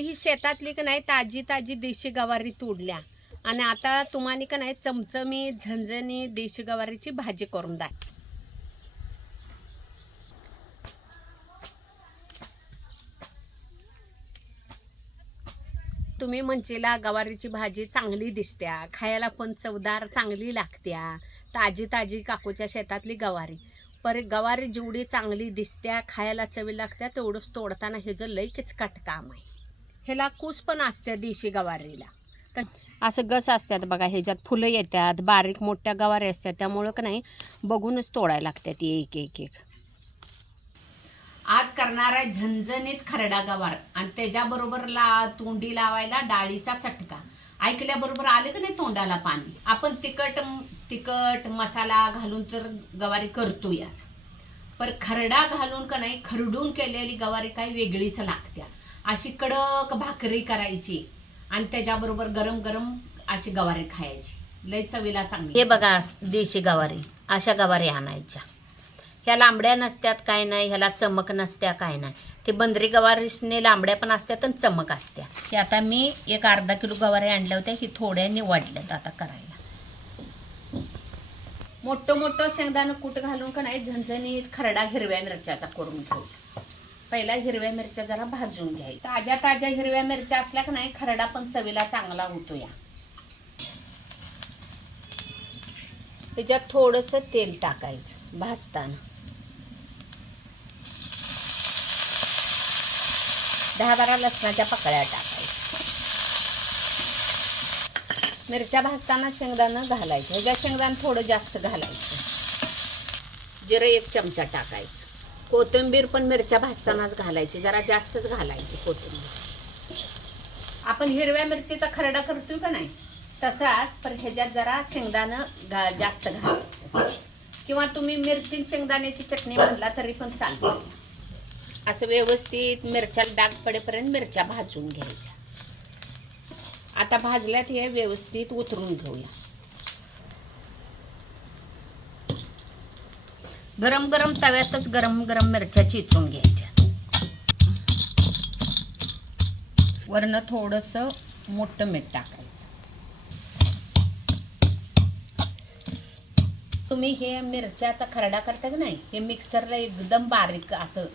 ही शेतातली का नाही ताजी ताजी देशी गवारी तोडल्या. आणि आता तुम्हाला का नाही चमचमी झणझणी देशी गवारीची भाजी करून द्या तुम्ही म्हणचेला गवारीची भाजी चांगली दिसत्या खायला पण चवदार चांगली लागत्या ताजी ताजी काकूच्या शेतातली गवारी. पर गवारी जेवढी चांगली दिसत्या खायला चवी लागत्या तेवढंच तोडताना हे जर लई किचकट काम आहे. ह्याला कूस पण असत्या देशी गवारीला. तर असं गस असतात बघा ह्याच्यात फुलं येतात बारीक मोठ्या गवारी असतात त्यामुळं का नाही बघूनच तोडायला लागतात एक एक एक. आज करणार आहे झणझणीत खरडा गवार आणि त्याच्याबरोबर ला तोंडी लावायला डाळीचा चटका. ऐकल्याबरोबर आले का नाही तोंडाला पाणी? आपण तिखट तिखट मसाला घालून तर गवारी करतो याच पर खरडा घालून का नाही खरडून केलेली गवारी काही वेगळीच लागत्या. अशी कडक भाकरी करायची आणि त्याच्याबरोबर गरम गरम अशी गवारी खायची. लय चवीला चांगली. हे बघा देशी गवारी. अशा गवारी आणायच्या. ह्या लांबड्या नसत्यात काय नाही ह्याला चमक नसत्या काय नाही. ते बंदरी गवारीसने लांबड्या पण असत्यात आणि चमक असत्या. हे आता मी एक अर्धा किलो गवारी आणल्या होत्या ही थोड्याने वाढल्यात आता करायला. मोठं मोठं शेंगदाणं कूट घालून का नाही झणझणीत खरडा हिरव्या मिरच्याचा करून घेऊ पहिला हिरव्या मिरच्या जरा भाजून घ्यायच्या ताज्या ताज्या हिरव्या मिरच्या असल्या का नाही खरडा पण चवीला चांगला होतो या. त्याच्यात थोडंसं तेल टाकायचं भाजताना. दहा बारा लसणाच्या पकळ्या टाकायच्या. मिरच्या भाजताना शेंगदाणं घालायचं. ह्याच्या शेंगदाणं थोडं जास्त घालायचं. जिरं एक चमचा टाकायचं. कोथिंबीर पण मिरच्या भाजतानाच घालायची जरा जास्तच घालायची कोथिंबीर. आपण हिरव्या मिरचीचा खरडा करतोय का नाही? तसाच पण ह्याच्यात जरा शेंगदाणं घा जास्त घालायचं. किंवा तुम्ही मिरची शेंगदाण्याची चटणी म्हणला तरी पण चालतं. असं व्यवस्थित मिरच्या डाग पडेपर्यंत मिरच्या भाजून घ्यायच्या. आता भाजल्यात हे व्यवस्थित उतरून घेऊया. गरम गरम तव्यातच गरम गरम मिरच्या चिचून घ्यायच्या. वरनं थोडंसं मोठं मीठ टाकायचं. तुम्ही हे मिरच्याचा खरडा करता का नाही हे मिक्सरला एकदम बारीक असं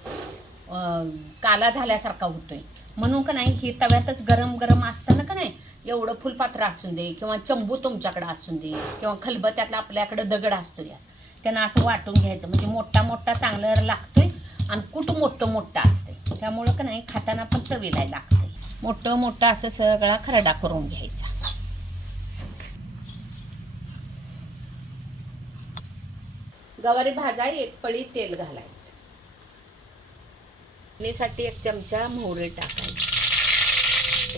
काला झाल्यासारखा होतोय. म्हणून का नाही हे तव्यातच गरम गरम असताना का नाही एवढं फुलपात्र असून दे किंवा चंबू तुमच्याकडे असून दे किंवा खलबत्यातला आपल्याकडे दगड असतो यास त्यांना असं वाटून घ्यायचं. म्हणजे मोठा मोठा चांगलं लागतोय आणि कुठ मोठं मोठं असते त्यामुळं का नाही खाताना पण चवीला लागते. मोठं मोठं असं सगळा खरडा करून घ्यायचा. गवारी भाजा एक पळी तेल घालायचं. साठी एक चमचा मोहरी टाकायची.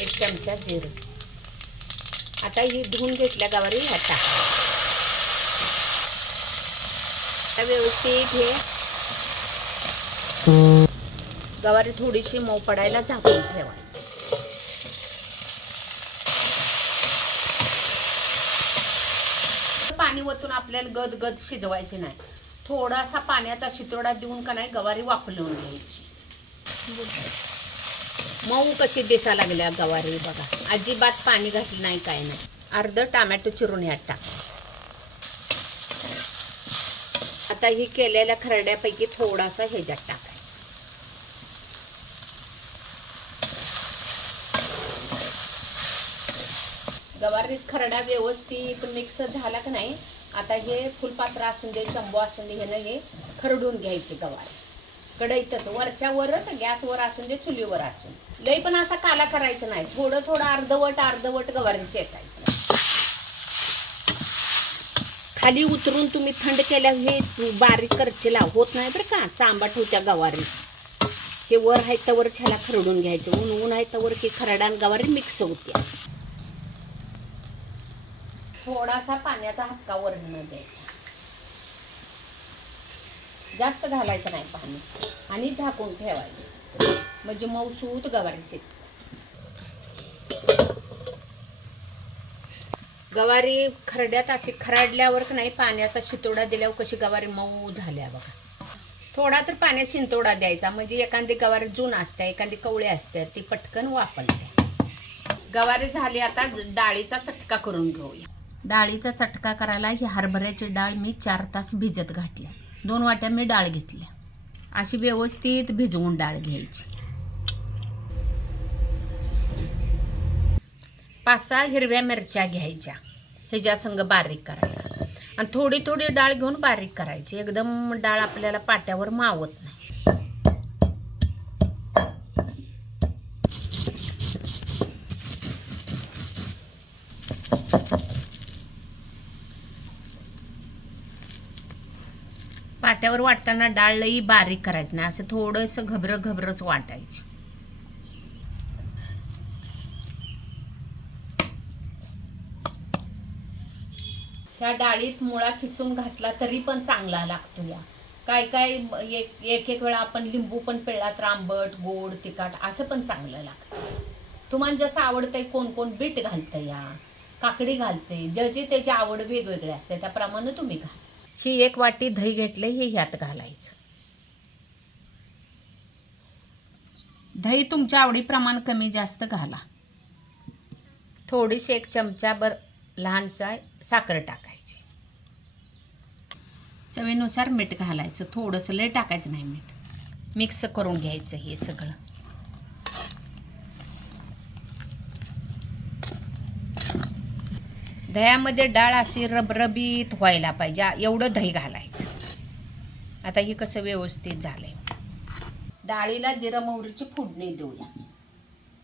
एक चमचा जिरं. आता ही धुवून घेतल्या गवारी ह्या टाकायची आता व्यवस्थित हे. गवारी थोडीशी मऊ पडायला झाकून ठेवा. पाणी वतून आपल्याला गद गद शिजवायचे नाही. थोडासा पाण्याचा शितोडा देऊन का नाही गवारी वापरून घ्यायची. मऊ कशी दिसा लागल्या गवारी बघा. अजिबात पाणी घातलं नाही काय नाही. अर्ध टमॅटो चिरून ह्यात टाक. आता ही केलेल्या खरड्यापैकी थोडासा ह्याच्यात टाकाय गवारीत खरडा व्यवस्थित मिक्स झाला का नाही आता हे फुलपात्र असून दे चंबू असून दे ह्यानं हे खरडून घ्यायचे गवार. कढईतच वरच्या वरच गॅसवर असून दे चुलीवर असून लई पण असा काला करायचं नाही. थोडं थोडं अर्धवट अर्धवट गवारी चेचायचं. खाली उतरून तुम्ही थंड केल्या हे बारीक करचेला होत नाही बरं का. चांबाट होत्या गवारी. हे वर आहे तवर छाला खरडून घ्यायचं. ऊन ऊन आहे तवर की खरडा आणि गवारी मिक्स होते थोडासा पाण्याचा हक्का वरण द्यायचा. जास्त घालायचं नाही पाणी. आणि झाकून ठेवायचं. म्हणजे मऊसूत गवारी शिजते. गवारी खरड्यात अशी खराडल्यावर का नाही पाण्याचा शितोडा दिल्यावर कशी गवारी मऊ झाल्या बघा. थोडा तर पाण्यात शिंतोडा द्यायचा म्हणजे एखादी गवारी जून असते एखादी कवळी असते ती पटकन वापरते. गवारी झाली आता डाळीचा चटका करून घेऊया. डाळीचा चटका करायला ही हरभऱ्याची डाळ मी चार तास भिजत घातल्या. दोन वाट्या मी डाळ घेतल्या. अशी व्यवस्थित भिजवून डाळ घ्यायची. पाच सहा हिरव्या मिरच्या घ्यायच्या. ह्याच्या संग बारीक करायला आणि थोडी थोडी डाळ घेऊन बारीक करायची. एकदम डाळ आपल्याला पाट्यावर मावत नाही. पाट्यावर वाटताना डाळ लई बारीक करायचं नाही. असं थोडंसं घबरं घबरंच वाटायची. ह्या डाळीत मुळा खिसून घातला तरी पण चांगला लागतो या. काय काय एक एक एक वेळा आपण लिंबू पण पिळला तर आंबट गोड तिखट असं पण चांगलं लागतं. तुम्हाला जसं आवडतंय कोण कोण बीट घालतं या. काकडी घालते. ज्याची त्याची आवड वेगवेगळी असते त्याप्रमाणे तुम्ही घाल. ही एक वाटी दही घेतले हे ह्यात घालायचं. दही तुमच्या आवडीप्रमाण कमी जास्त घाला. थोडीशी एक चमचाभर लहानसा साखर टाकायची. चवीनुसार मीठ घालायचं. थोडंसं लय टाकायचं नाही मीठ. मिक्स करून घ्यायचं हे सगळं. दह्यामध्ये डाळ अशी रबरबीत व्हायला पाहिजे. एवढं दही घालायचं. आता हे कसं व्यवस्थित झालंय. डाळीला जिरा मोहरीची फोडणी देऊया.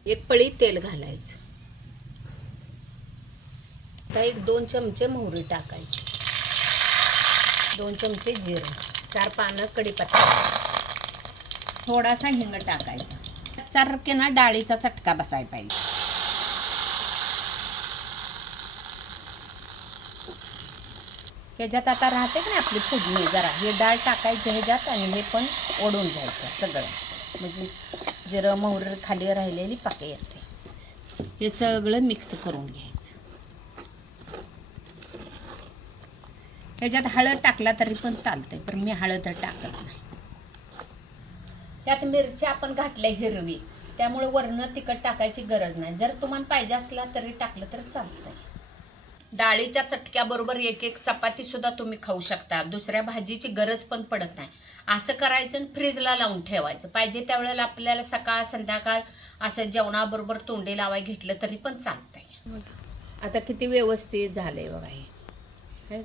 एक पळी तेल घालायचं. आता एक दोन चमचे मोहरी टाकायची. दोन चमचे जिरं चार पानं कढीपत्ता. थोडासा हिंग टाकायचा. सारखे ना डाळीचा चटका बसायला पाहिजे. ह्याच्यात आता राहते की नाही आपली फोडणी जरा. हे डाळ टाकायची ह्याच्यात आणि हे पण ओढून घ्यायचं सगळं. म्हणजे जिरं मोहरी खाली राहिलेली पाके येते. हे सगळं मिक्स करून घ्यायचं. ह्याच्यात हळद टाकला तरी पण चालतंय पण मी हळद टाकत नाही. त्यात मिरची आपण घातल्या हिरवी. त्यामुळे वरनं तिखट टाकायची गरज नाही. जर तुम्हाला पाहिजे असला तरी टाकलं तर चालतंय. डाळीच्या चटक्याबरोबर एक एक चपाती सुद्धा तुम्ही खाऊ शकता. दुसऱ्या भाजीची गरज पण पडत नाही. असं करायचं आणि फ्रीजला लावून ठेवायचं. पाहिजे त्यावेळेला आपल्याला सकाळ संध्याकाळ असं जेवणाबरोबर तोंडी लावाय घेतलं तरी पण चालतंय. आता किती व्यवस्थित झालंय बघा हे. का?